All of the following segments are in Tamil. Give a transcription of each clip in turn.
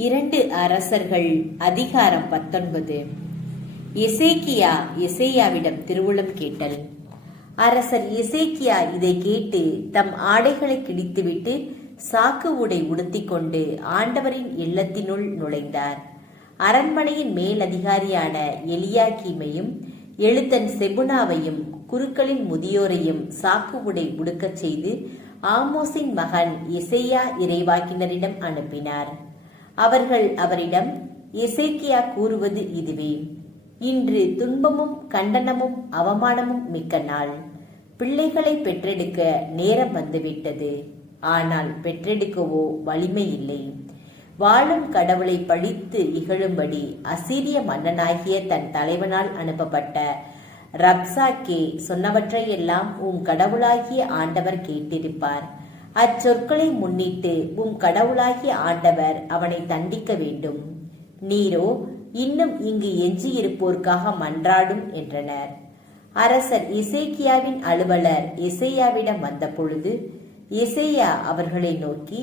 2 அரசர்கள் அதிகாரம் 19. எசேக்கியா எசேயாவிடம் திருவுளம் கேட்டல். அரசர் எசேக்கியா இதை கேட்டு தம் ஆடைகளை கிழித்துவிட்டு சாக்கு உடை உடுத்திக்கொண்டு ஆண்டவரின் இல்லத்தினுள் நுழைந்தார். அரண்மனையின் மேலதிகாரியான எலியாக்கீமையும் எழுத்தன் செபுனாவையும் குருக்களின் முதியோரையும் சாக்கு உடை உடுக்கச் செய்து ஆமோஸின் மகன் எசேயா இறைவாக்கினரிடம் அனுப்பினார். அவர்கள் அவரிடம், எசேக்கியா கூறுவது இதுவே: இன்று துன்பமும் கண்டனமும் அவமானமும் மிக்க நாள். பிள்ளைகளை பெற்றெடுக்க நேரம் வந்துவிட்டது. ஆனால் பெற்றெடுக்கவோ வலிமை இல்லை. வாழும் கடவுளை பழித்து இகழும்படி அசீரிய மன்னனாகிய தன் தலைவனால் அனுப்பப்பட்ட ரப்சாக்கே சொன்னவற்றையெல்லாம் உம் கடவுளாகிய ஆண்டவர் கேட்டிருப்பார். அச்சொற்களை முன்னிட்டு உம் கடவுளாகிய ஆண்டவர் அவனை தண்டிக்க வேண்டும். நீரோ இன்னும் இங்கு எஞ்சியிருப்போர்க்காக மன்றாடும் என்றனர். அரசர் எசேக்கியாவின் அலுவலர் எசேயாவிடம் வந்தபொழுது எசேயா அவர்களை நோக்கி,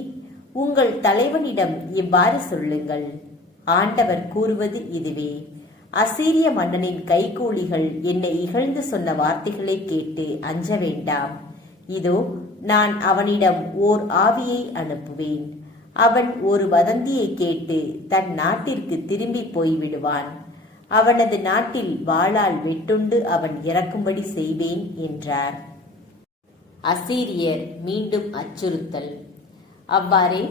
உங்கள் தலைவனிடம் இவ்வாறு சொல்லுங்கள்: ஆண்டவர் கூறுவது இதுவே: அசீரிய மன்னனின் கைகூலிகள் என்னை இகழ்ந்து சொன்ன வார்த்தைகளை கேட்டு அஞ்ச வேண்டாம். இதோ, நான் அவனிடம் ஓர் ஆவியை அனுப்புவேன். அவன் ஒரு வதந்தியை கேட்டு தன் நாட்டிற்கு திரும்பி போய்விடுவான். அவனது நாட்டில் வாளால் வெட்டுண்டு அவன் இறக்கும்படி செய்வேன் என்றார். அசீரியர் மீண்டும் அச்சுறுத்தல். அவ்வாறே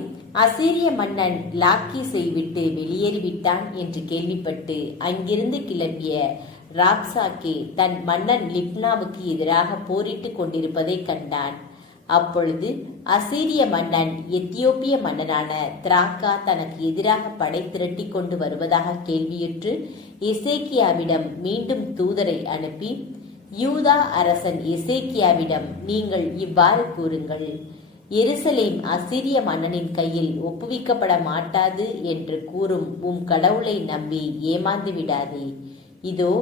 அசீரிய மன்னன் லாக்கீஸை விட்டு வெளியேறிவிட்டான் என்று கேள்விப்பட்டு அங்கிருந்து கிளம்பிய ராப்சாக்கே தன் மன்னன் லிப்னாவுக்கு எதிராக போரிட்டு கொண்டிருப்பதை கண்டான். அப்பொழுது அசீரிய மன்னன் எத்தியோப்பிய மன்னனான திராக்கா தனக்கு எதிராக படை திரட்டி கொண்டு வருவதாக கேள்வியுற்று எசேக்கியாவிடம் மீண்டும் தூதரை அனுப்பி, யூதா அரசன் எசேக்கியாவிடம் நீங்கள் இவ்வாறு கூறுங்கள்: எருசலேம் அசீரிய மன்னனின் கையில் ஒப்புவிக்கப்பட மாட்டாது என்று கூறும் உம் கடவுளை நம்பி ஏமாந்து விடாதே. இதோ,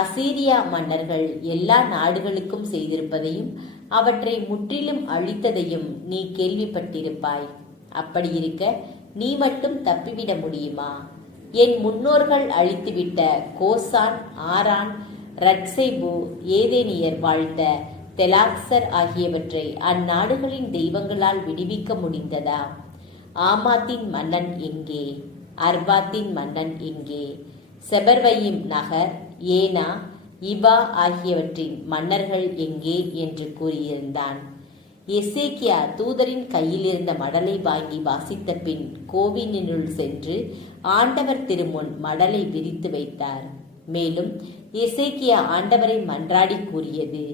அசீரியா மன்னர்கள் எல்லா நாடுகளுக்கும் செய்திருப்பதையும் அவற்றை முற்றிலும் அழித்ததையும் நீ கேள்விப்பட்டிருப்பாய். அப்படியிருக்க நீ மட்டும் தப்பிவிட முடியுமா? என் முன்னோர்கள் அழித்துவிட்ட கோசான், ஆரான், ரட்சேபு, ஏதேனியர் வாழ்ந்த தெலாக்சர் ஆகியவற்றை அந்நாடுகளின் தெய்வங்களால் விடுவிக்க முடிந்ததா? ஆமாத்தின் மன்னன் எங்கே? அர்பாத்தின் மன்னன் எங்கே? செபர்வயிம் நகர், ஏனா, இபா ஆகியவற்றின் மன்னர்கள் எங்கே என்று கூறியிருந்தான். எசேக்கியா தூதரின் கையில் இருந்த மடலை வாங்கி வாசித்த பின் கோவிலினுள் சென்று ஆண்டவர் திருமுன் மடலை விரித்து வைத்தார். மேலும் எசேக்கியா ஆண்டவரை மன்றாடி கூறியது: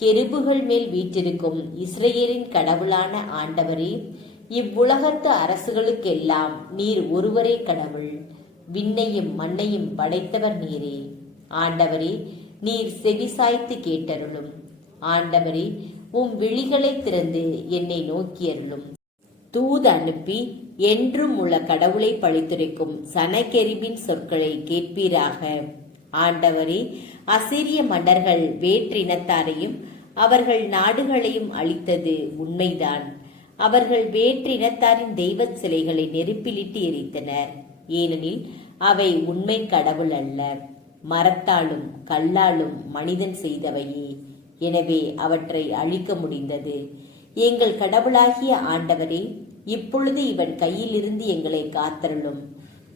கெருபுகள் மேல் வீற்றிருக்கும் இஸ்ரேலின் கடவுளான ஆண்டவரே, இவ்வுலகத்து அரசுகளுக்கெல்லாம் நீர் ஒருவரே கடவுள். விண்ணையும் மண்ணையும் படைத்தவர் நீரே. ஆண்டவரே, நீர் செவிசாய்த்து கேட்டருளும். ஆண்டவரே, உம் விழிகளை திறந்து என்னை நோக்கியருளும். தூது அனுப்பி என்றும் உள்ள கடவுளை பழித்துரைக்கும் சனகெரிபின் சொற்களை கேட்பீராக. ஆண்டவரே, அசீரிய மன்னர்கள் வேற்றினத்தாரையும் அவர்கள் நாடுகளையும் அழித்தது உண்மைதான். அவர்கள் வேற்றினத்தாரின் தெய்வ சிலைகளை நெருப்பிலிட்டு எரித்தனர். ஏனெனில் அவை உண்மை கடவுள் அல்ல, மரத்தாலும் கல்லாலும் மனிதன் செய்தவையே. எனவே அவற்றை அழிக்க முடிந்தது. எங்கள் கடவுளாகிய ஆண்டவரே, இப்பொழுது இவன் கையிலிருந்து எங்களை காத்தருளும்.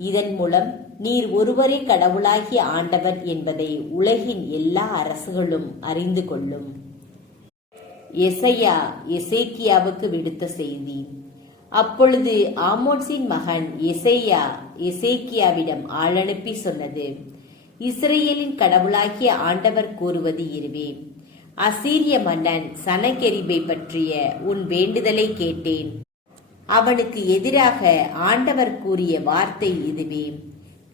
இதன் மூலம் நீர் ஒருவரே கடவுளாகிய ஆண்டவர் என்பதை உலகின் எல்லா அரசுகளும் அறிந்து கொள்ளும். எசையா எசேக்கியாவுக்கு விடுத்த செய்தி. அப்பொழுது ஆமோஸின் மகன் எசேயா எசேக்கியாவிடம் ஆளனுப்பி சொன்னது: இஸ்ரேலின் கடவுளாகிய ஆண்டவர் கூறுவது இதுவே: அசீரிய மன்னன் சனகெரிபை பற்றிய உன் வேண்டுதலை கேட்டேன். அவனுக்கு எதிராக ஆண்டவர் கூறிய வார்த்தை இதுவே: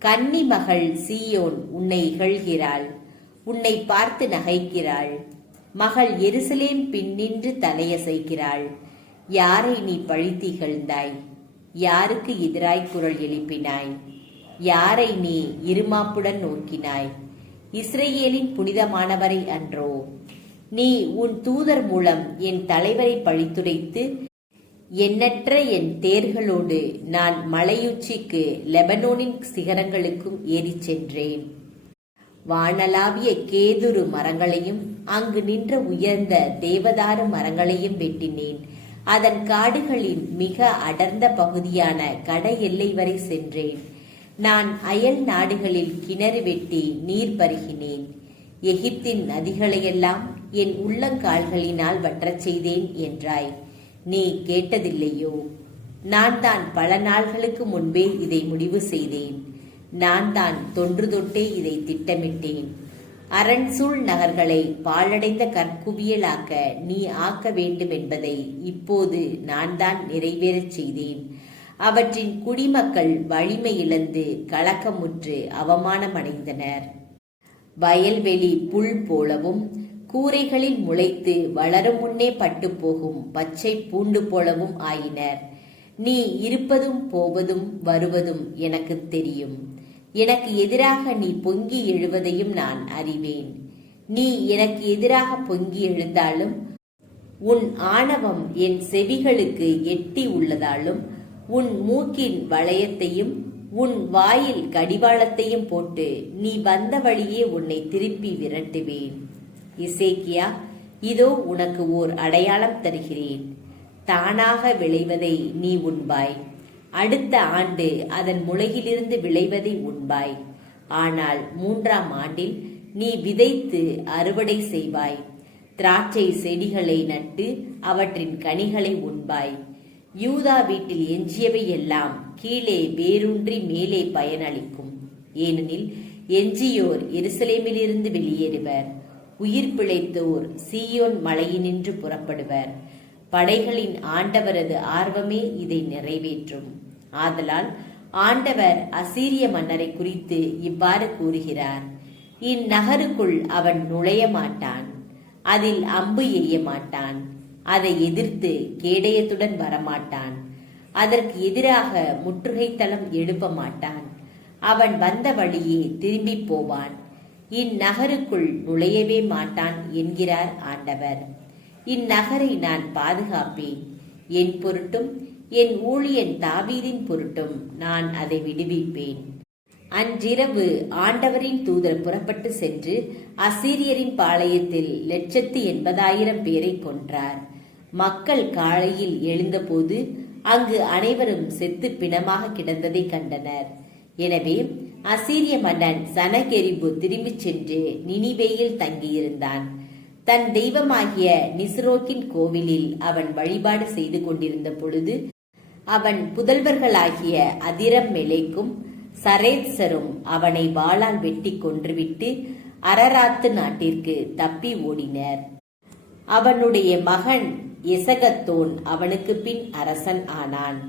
கன்னி மகள் சீயோன் உன்னை இகழ்கிறாள், உன்னை பார்த்து நகைக்கிறாள். மகள் எருசலேம் பின்னின்று தலையசைக்கிறாள். யாரை நீ பழித்து இகழ்ந்தாய்? யாருக்கு எதிராய் குரல் எழுப்பினாய்? யாரை நீ இருமாப்புடன் நோக்கினாய்? இஸ்ரேலின் புனிதமானவரை அன்றோ? நீ உன் தூதர் மூலம் என் தலைவரை பழித்துரைத்து எண்ணற்ற என் தேர்களோடு நான் மலையுச்சிக்கு லெபனோனின் சிகரங்களுக்கும் ஏறிச் சென்றேன். வானளாவிய கேதுரு மரங்களையும் அங்கு நின்ற உயர்ந்த தேவதாரு மரங்களையும் வெட்டினேன். அதன் காடுகளின் மிக அடர்ந்த பகுதியான கட எல்லை வரை சென்றேன். நான் அயல் நாடுகளில் கிணறு வெட்டி நீர் பருகினேன். எகிப்தின் நதிகளையெல்லாம் என் உள்ளங்கால்களினால் வற்றச் செய்தேன் என்றாய். நீ கேட்டதில்லையோ? நான் தான் பல நாள்களுக்கு முன்பே இதை முடிவு செய்தேன். நான் தான் தொன்று தொட்டே இதை திட்டமிட்டேன். அரண்சூழ் நகர்களை பாழடைந்த கற்குவியலாக்க நீ ஆக்க வேண்டும் என்பதை இப்போது நான் தான் நிறைவேறச் செய்தேன். அவற்றின் குடிமக்கள் வலிமை இழந்து கலக்கமுற்று அவமானமடைந்தனர். வயல்வெளி புல் போலவும் கூரைகளில் முளைத்து வளரும் முன்னே பட்டு போகும் பச்சை பூண்டு போலவும் ஆயினர். நீ இருப்பதும் போவதும் வருவதும் எனக்கு தெரியும். எனக்கு எதிராக நீ பொங்கி எழுவதையும் நான் அறிவேன். நீ எனக்கு எதிராக பொங்கி எழுந்தாலும் உன் ஆணவம் என் செவிகளுக்கு எட்டி உள்ளதாலும் உன் மூக்கின் வளையத்தையும் உன் வாயில் கடிவாளத்தையும் போட்டு நீ வந்த வழியே உன்னை திருப்பி விரட்டுவேன். எசேக்கியா, இதோ உனக்கு ஓர் அடையாளம் தருகிறேன். தானாக விளைவதை நீ உண்பாய். அடுத்த ஆண்டு அதன் முளையிலிருந்து விளைவதை உண்பாய். ஆனால் 3ஆம் ஆண்டில் நீ விதைத்து அறுவடை செய்வாய். திராட்சை செடிகளை நட்டு அவற்றின் கனிகளை உண்பாய். யூதா வீட்டில் எஞ்சியவை எல்லாம் கீழே வேரூன்றி மேலே பயனளிக்கும். ஏனெனில் எஞ்சியோர் எருசலேமிலிருந்து வெளியேறுவர். உயிர் பிழைத்தோர் சீயோன் மலையினின்று புறப்படுவர். படைகளின் ஆண்டவரது ஆர்வமே இதை நிறைவேற்றும். ஆதலால் ஆண்டவர் அசீரிய மன்னரை குறித்து இவ்வாறு கூறுகிறார்: இந்நகருக்குள் அவன் நுழைய மாட்டான், அதில் அம்பு எய்ய மாட்டான், அதை எதிர்த்து கேடயத்துடன் வரமாட்டான், அதற்கு எதிராக முற்றுகைத்தளம் எழுப்ப மாட்டான். அவன் வந்த வழியே திரும்பி போவான், இந்நகருக்குள் நுழையவே மாட்டான் என்கிறார் ஆண்டவர். இந்நகரை நான் பாதுகாப்பேன். என் பொருட்டும் என் ஊழியன் தாவீதின் பொருட்டும் நான் அதை விடுவிப்பேன். அன்றிரவு ஆண்டவரின் தூதர் புறப்பட்டு சென்று அசீரியரின் பாளையத்தில் 180,000 பேரை கொன்றார். மக்கள் காலையில் எழுந்தபோது அங்கு அனைவரும் செத்து பிணமாக கிடந்ததை கண்டனர். எனவே அசீரிய மன்னன் சனகெரிபு திரும்பிச் சென்று நினிவேயில் தங்கியிருந்தான். தன் தெய்வமாகிய நிஸ்ரோக்கின் கோவிலில் அவன் வழிபாடு செய்து கொண்டிருந்த பொழுது அவன் புதல்வர்களாகிய அதிரம் மெலேக்கும் சரேத்சரும் அவனை வாளால் வெட்டி கொன்றுவிட்டு அரராத்து நாட்டிற்கு தப்பி ஓடினர். அவனுடைய மகன் எசகத்தோன் அவனுக்கு பின் அரசன் ஆனான்.